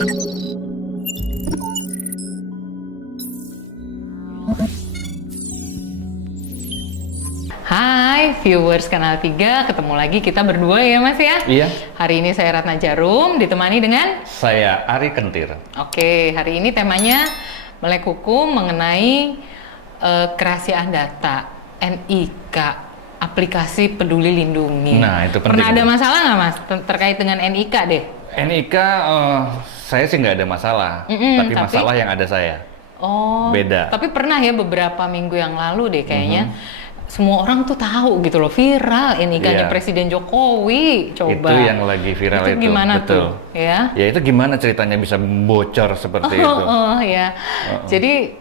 Hai viewers Kanal 3, ketemu lagi kita berdua ya Mas ya? Iya. Hari ini saya Ratna Jarum, ditemani dengan? Saya Ari Kentir. Oke, hari ini temanya Melek Hukum mengenai kerahasiaan data, NIK, aplikasi Peduli Lindungi. Nah, itu penting. Pernah ada masalah nggak Mas terkait dengan NIK deh? NIK, saya sih nggak ada masalah, tapi masalah yang ada saya. Oh, beda. Tapi pernah ya beberapa minggu yang lalu deh kayaknya. Semua orang tuh tahu gitu loh, viral NIK-nya Presiden Jokowi. Coba. Itu yang lagi viral itu. Gimana betul. tuh? Ya. Ya itu gimana ceritanya bisa bocor seperti itu? Ya. Jadi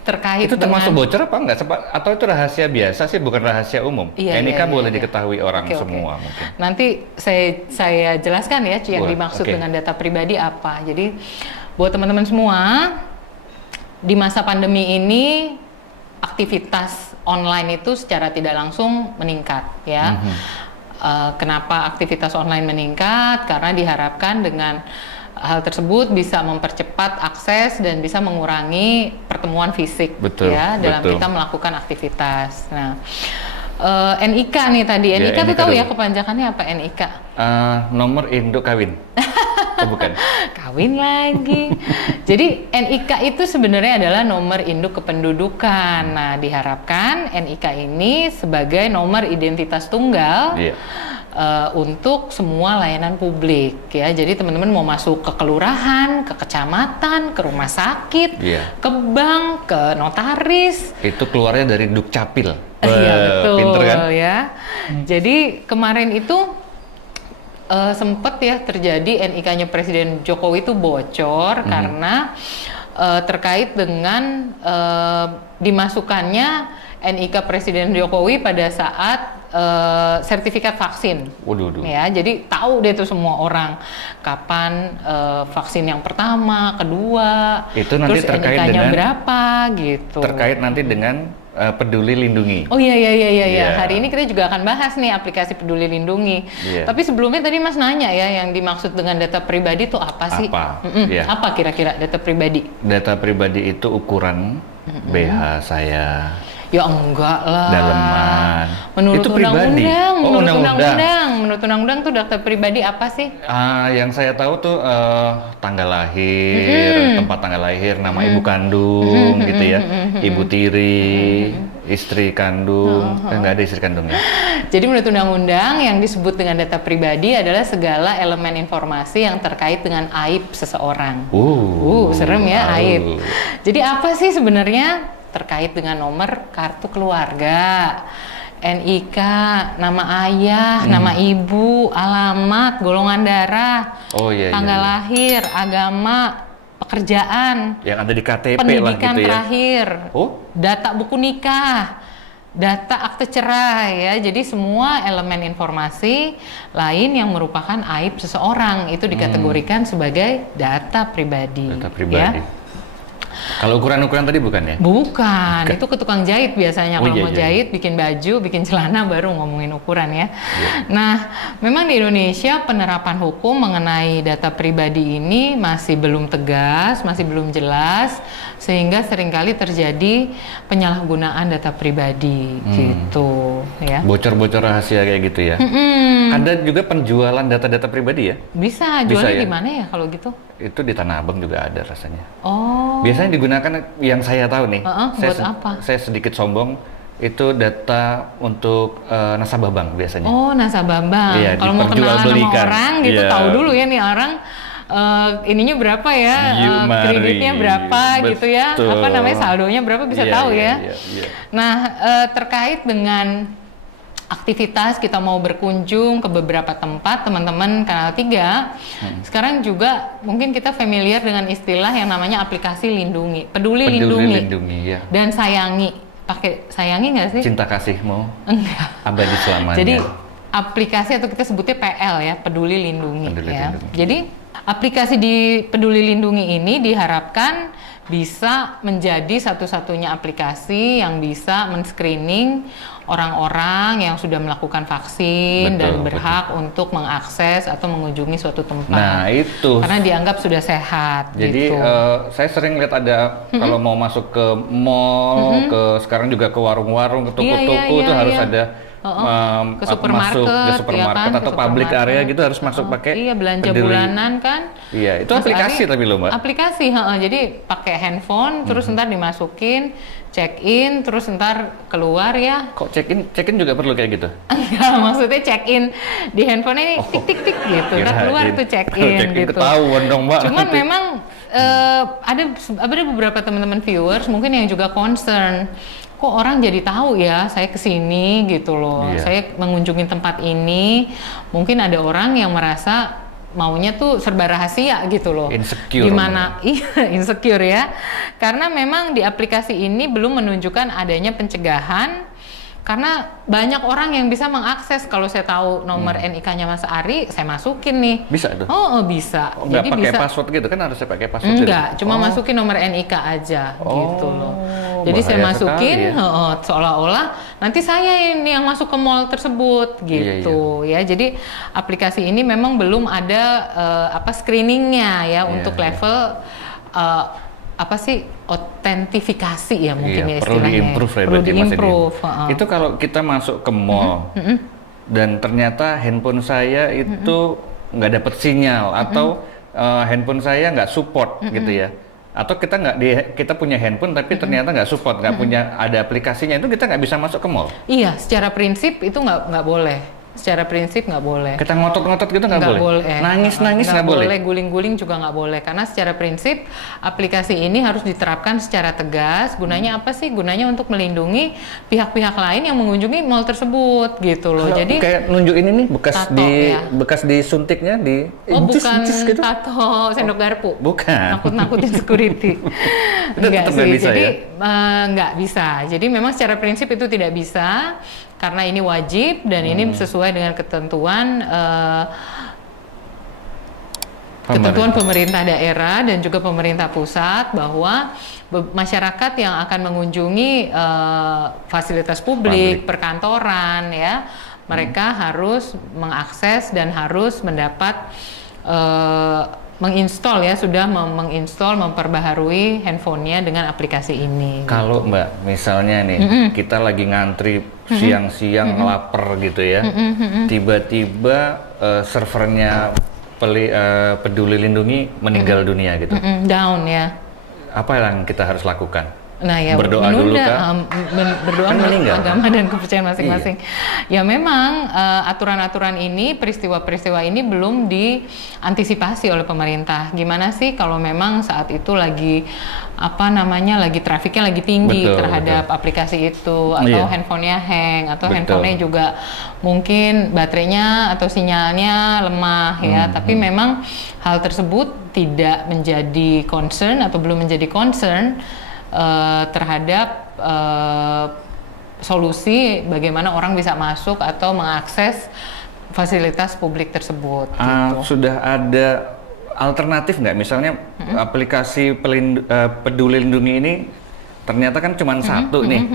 terkait itu dengan... termasuk bocor apa enggak? Atau itu rahasia biasa sih, bukan rahasia umum? NIK boleh diketahui orang semua mungkin. Nanti saya jelaskan ya yang dimaksud dengan data pribadi apa. Jadi buat teman-teman semua, di masa pandemi ini aktivitas online itu secara tidak langsung meningkat ya. Kenapa aktivitas online meningkat? Karena diharapkan dengan hal tersebut bisa mempercepat akses dan bisa mengurangi pertemuan fisik dalam kita melakukan aktivitas. Nah, NIK nih tadi, NIK tuh tahu ya kepanjangannya apa NIK? Nomor induk kawin. Bukan. Kawin lagi. Jadi NIK itu sebenarnya adalah nomor induk kependudukan. Nah, diharapkan NIK ini sebagai nomor identitas tunggal untuk semua layanan publik ya. Jadi teman-teman mau masuk ke kelurahan, ke kecamatan, ke rumah sakit, ke bank, ke notaris. Itu keluarnya dari Dukcapil. Iya betul. Pinter kan? Ya. Jadi kemarin itu sempat ya terjadi NIK-nya Presiden Jokowi itu bocor karena terkait dengan dimasukkannya NIK Presiden Jokowi pada saat sertifikat vaksin. Ya, jadi tahu deh tuh semua orang kapan vaksin yang pertama, kedua, itu nanti terus terkait NIK-nya dengan berapa gitu. Terkait nanti dengan Peduli Lindungi. Oh iya. Hari ini kita juga akan bahas nih aplikasi Peduli Lindungi. Tapi sebelumnya tadi Mas nanya ya, yang dimaksud dengan data pribadi itu apa sih? Apa kira-kira data pribadi? Data pribadi itu ukuran BH saya. Ya enggak lah. Daleman. Menurut itu pribadi. Menurut undang-undang tuh data pribadi apa sih? Yang saya tahu tuh tanggal lahir, tempat tanggal lahir, nama ibu kandung gitu ya. Ibu tiri, istri kandung. Nggak ada istri kandungnya. Jadi menurut undang-undang yang disebut dengan data pribadi adalah segala elemen informasi yang terkait dengan aib seseorang. Serem ya, aib. Jadi apa sih sebenarnya terkait dengan nomor kartu keluarga, NIK, nama ayah, nama ibu, alamat, golongan darah, tanggal lahir, agama, pekerjaan, yang ada di KTP pendidikan lah gitu ya. terakhir, data buku nikah, data akte cerai ya. Jadi semua elemen informasi lain yang merupakan aib seseorang itu dikategorikan sebagai data pribadi. Data pribadi. Ya. Kalau ukuran-ukuran tadi bukan ya? Bukan, itu ke tukang jahit biasanya. Kalau mau jahit, bikin baju, bikin celana, baru ngomongin ukuran ya. Nah, memang di Indonesia penerapan hukum mengenai data pribadi ini masih belum tegas, masih belum jelas, sehingga seringkali terjadi penyalahgunaan data pribadi gitu ya. Bocor-bocor rahasia kayak gitu ya? Ada juga penjualan data-data pribadi ya? Bisa, jualnya di mana ya kalau gitu? Itu di Tanah Abang juga ada rasanya. Biasanya digunakan yang saya tahu nih. Buat apa? Saya sedikit sombong. Itu data untuk nasabah bank biasanya. Nasabah bank. Kalau mau kenalan sama orang gitu, tahu dulu ya nih orang ininya berapa ya, kreditnya berapa gitu ya, apa namanya saldonya berapa bisa tahu ya. Nah, terkait dengan aktivitas kita mau berkunjung ke beberapa tempat, teman-teman Kanal 3 sekarang juga mungkin kita familiar dengan istilah yang namanya aplikasi Lindungi, Peduli Lindungi dan Sayangi. Pakai Sayangi nggak sih? Cinta kasihmu enggak abadi selamanya. Jadi aplikasi atau kita sebutnya PL ya, Peduli Lindungi. Jadi aplikasi di Peduli Lindungi ini diharapkan bisa menjadi satu-satunya aplikasi yang bisa men-screening orang-orang yang sudah melakukan vaksin Betul, dan berhak untuk mengakses atau mengunjungi suatu tempat. Nah itu. Karena dianggap sudah sehat. Jadi gitu. saya sering lihat ada kalau mau masuk ke mall, sekarang juga ke warung-warung, ke toko-toko itu harus ada ke supermarket, masuk ke supermarket atau public area gitu harus masuk pakai iya, belanja peduli. bulanan kan. Iya, itu Mas aplikasi Ari, tapi loh Mbak. Aplikasi, jadi pakai handphone, terus ntar dimasukin, check in, terus ntar keluar ya. Kok check in juga perlu kayak gitu? Enggak, maksudnya check in di handphone ini tik tik tik gitu, ntar keluar tuh check in gitu. Ketahuan dong Mbak. Cuman memang ada beberapa teman-teman viewers mungkin yang juga concern. Kok orang jadi tahu ya saya kesini gitu loh, saya mengunjungi tempat ini. Mungkin ada orang yang merasa maunya tuh serba rahasia gitu loh. Insecure. Gimana? Iya, insecure ya. Karena memang di aplikasi ini belum menunjukkan adanya pencegahan. Karena banyak orang yang bisa mengakses. Kalau saya tahu nomor NIK-nya Mas Ari, saya masukin nih. Bisa tuh? Oh, bisa. Nggak Jadi pakai bisa. password gitu kan, harusnya pakai password? Enggak, cuma masukin nomor NIK aja gitu loh. Jadi saya masukin seolah-olah nanti saya ini yang masuk ke mall tersebut gitu ya. Jadi aplikasi ini memang belum ada screeningnya ya untuk level apa sih autentifikasi ya mungkin ya perlu istilahnya. diimprove ya, Perlu diimprove. Itu kalau kita masuk ke mall dan ternyata handphone saya itu nggak dapet sinyal atau handphone saya nggak support gitu ya. Atau kita punya handphone tapi ternyata nggak support, nggak punya ada aplikasinya, itu kita nggak bisa masuk ke mall. Iya, secara prinsip itu nggak boleh. Secara prinsip nggak boleh. Kita ngotot-ngotot gitu nggak boleh. Nangis-nangis nggak boleh. Guling-guling juga nggak boleh. Karena secara prinsip aplikasi ini harus diterapkan secara tegas. Gunanya apa sih? Gunanya untuk melindungi pihak-pihak lain yang mengunjungi mall tersebut gitu loh. Jadi kayak nunjukin ini bekas tato, bekas disuntiknya di. bukan gitu. Tato sendok garpu. Bukan. Nakut-nakutin security. Enggak sih. Bisa, jadi ya? nggak bisa. Jadi memang secara prinsip itu tidak bisa. Karena ini wajib dan ini sesuai dengan ketentuan pemerintah daerah dan juga pemerintah pusat bahwa masyarakat yang akan mengunjungi fasilitas publik, perkantoran ya, mereka harus mengakses dan harus mendapat menginstall ya, sudah menginstall, memperbaharui handphonenya dengan aplikasi ini. Kalau gitu. Mbak, misalnya nih, kita lagi ngantri siang-siang lapar gitu ya, tiba-tiba servernya Peduli Lindungi meninggal dunia gitu. Down ya. Apa yang kita harus lakukan? Nah ya, berdoa dulu kah? Berdoa menurut agama dan kepercayaan masing-masing. Iya. Ya memang aturan-aturan ini, peristiwa-peristiwa ini belum diantisipasi oleh pemerintah. Gimana sih kalau memang saat itu lagi lagi trafiknya lagi tinggi terhadap aplikasi itu, atau handphonenya hang, atau handphonenya juga mungkin baterainya atau sinyalnya lemah ya. Tapi memang hal tersebut tidak menjadi concern atau belum menjadi concern terhadap solusi bagaimana orang bisa masuk atau mengakses fasilitas publik tersebut. Gitu. Sudah ada alternatif nggak? Misalnya aplikasi Peduli Lindungi ini ternyata kan cuma satu nih.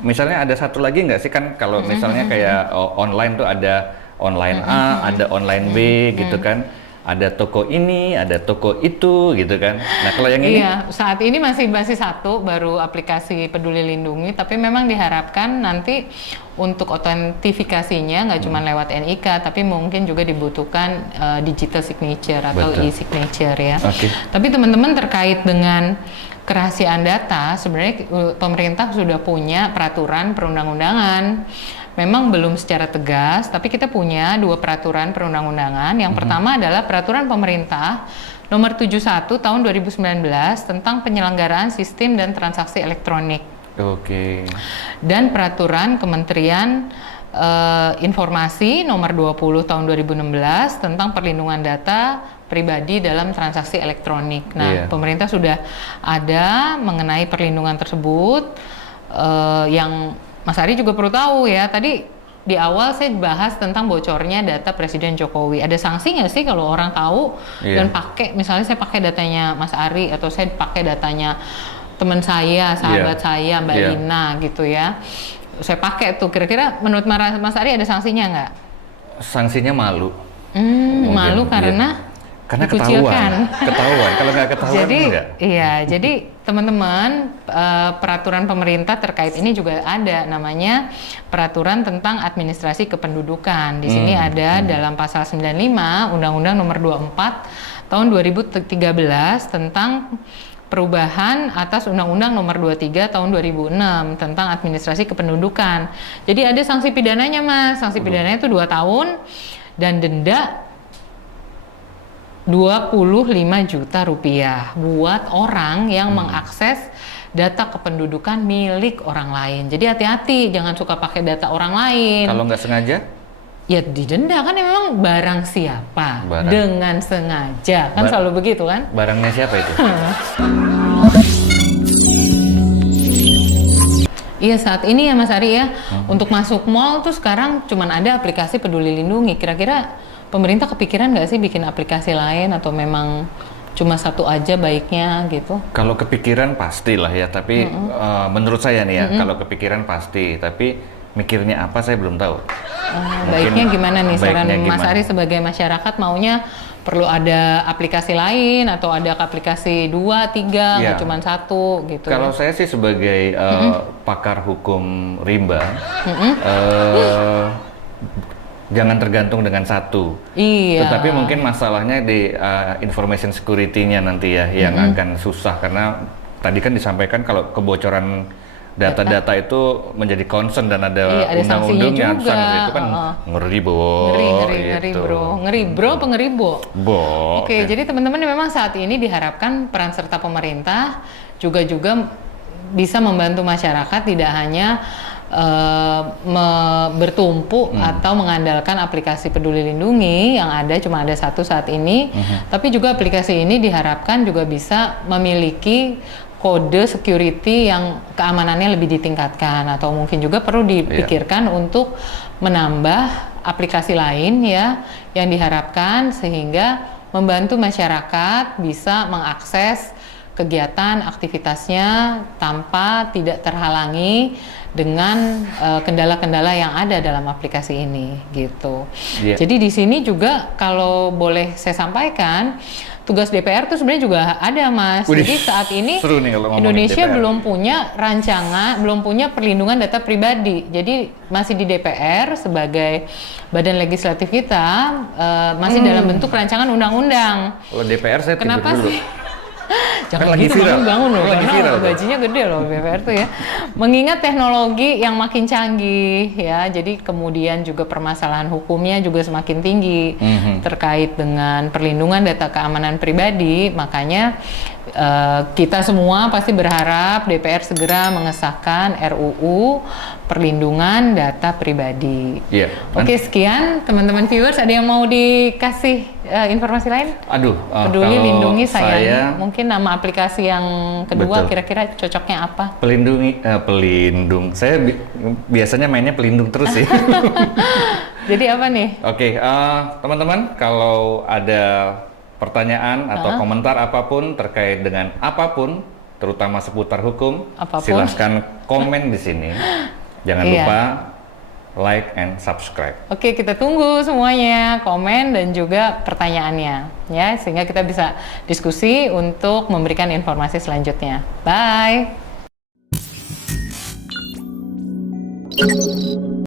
Misalnya ada satu lagi nggak sih, kan kalau misalnya kayak online tuh ada online A, ada online B gitu kan. Ada toko ini, ada toko itu, gitu kan. Nah kalau yang ini? Iya, saat ini masih satu, baru aplikasi Peduli Lindungi, tapi memang diharapkan nanti untuk autentifikasinya nggak cuma lewat NIK, tapi mungkin juga dibutuhkan digital signature atau e-signature ya. Tapi teman-teman, terkait dengan kerahasiaan data, sebenarnya pemerintah sudah punya peraturan perundang-undangan. Memang belum secara tegas, tapi kita punya 2 peraturan perundang-undangan. Yang pertama adalah peraturan pemerintah nomor 71 tahun 2019 tentang penyelenggaraan sistem dan transaksi elektronik. Dan peraturan Kementerian Informasi nomor 20 tahun 2016 tentang perlindungan data pribadi dalam transaksi elektronik. Nah, pemerintah sudah ada mengenai perlindungan tersebut yang Mas Ari juga perlu tahu ya. Tadi di awal saya bahas tentang bocornya data Presiden Jokowi. Ada sanksi nggak sih kalau orang tahu dan pakai, misalnya saya pakai datanya Mas Ari atau saya pakai datanya teman saya, sahabat saya, Mbak Lina gitu ya. saya pakai tuh. Kira-kira menurut Mas Ari ada sanksinya nggak? Sanksinya malu. Malu karena ketahuan. Kalau nggak ketahuan jadi, enggak. Iya, jadi teman-teman, peraturan pemerintah terkait ini juga ada, namanya peraturan tentang administrasi kependudukan. Di sini ada dalam pasal 95 Undang-Undang Nomor 24 tahun 2013 tentang perubahan atas Undang-Undang Nomor 23 tahun 2006 tentang administrasi kependudukan. Jadi ada sanksi pidananya, Mas. Sanksi pidananya itu 2 tahun dan denda 25 juta rupiah buat orang yang mengakses data kependudukan milik orang lain. Jadi hati-hati, jangan suka pakai data orang lain. Kalau nggak sengaja? Ya didenda, kan memang barang siapa dengan sengaja, kan selalu begitu kan? Barangnya siapa itu? Iya, saat ini ya Mas Ari ya, untuk masuk mall tuh sekarang cuman ada aplikasi Peduli Lindungi. Kira-kira pemerintah kepikiran nggak sih bikin aplikasi lain atau memang cuma satu aja baiknya gitu? Kalau kepikiran pastilah ya, tapi menurut saya nih ya, kalau kepikiran pasti, tapi mikirnya apa saya belum tahu. Baiknya gimana nih saran Mas Ari sebagai masyarakat, maunya perlu ada aplikasi lain atau ada aplikasi 2, 3, nggak cuma 1 gitu? Kalau saya sih sebagai pakar hukum rimba, jangan tergantung dengan satu. Iya. Tetapi mungkin masalahnya di information security-nya nanti ya yang akan susah, karena tadi kan disampaikan kalau kebocoran data-data itu menjadi concern dan ada undang-undangnya, itu kan ngeri bro. Oke, jadi teman-teman memang saat ini diharapkan peran serta pemerintah juga bisa membantu masyarakat, tidak hanya bertumpu atau mengandalkan aplikasi Peduli Lindungi yang cuma ada satu saat ini, tapi juga aplikasi ini diharapkan juga bisa memiliki kode security yang keamanannya lebih ditingkatkan, atau mungkin juga perlu dipikirkan untuk menambah aplikasi lain ya yang diharapkan sehingga membantu masyarakat bisa mengakses kegiatan aktivitasnya tanpa tidak terhalangi dengan kendala-kendala yang ada dalam aplikasi ini gitu. Jadi di sini juga kalau boleh saya sampaikan, tugas DPR tuh sebenarnya juga ada, Mas. Jadi saat ini Indonesia belum punya rancangan, belum punya perlindungan data pribadi. Jadi masih di DPR sebagai badan legislatif kita masih dalam bentuk rancangan undang-undang. Kalau DPR saya kenapa tidur dulu. Sih? Jangan kan gitu, bangun loh, karena gajinya gede loh DPR tuh ya. Mengingat teknologi yang makin canggih ya, jadi kemudian juga permasalahan hukumnya juga semakin tinggi terkait dengan perlindungan data keamanan pribadi, makanya kita semua pasti berharap DPR segera mengesahkan RUU perlindungan data pribadi. Oke, sekian teman-teman viewers, ada yang mau dikasih informasi lain? Peduli Lindungi saya mungkin nama aplikasi yang kedua kira-kira cocoknya apa? Pelindung. Saya biasanya mainnya pelindung terus sih. Jadi apa nih? Oke, teman-teman, kalau ada pertanyaan atau komentar apapun terkait dengan apapun, terutama seputar hukum, silahkan komen di sini. Jangan lupa like and subscribe. Oke, kita tunggu semuanya komen dan juga pertanyaannya ya, sehingga kita bisa diskusi untuk memberikan informasi selanjutnya. Bye.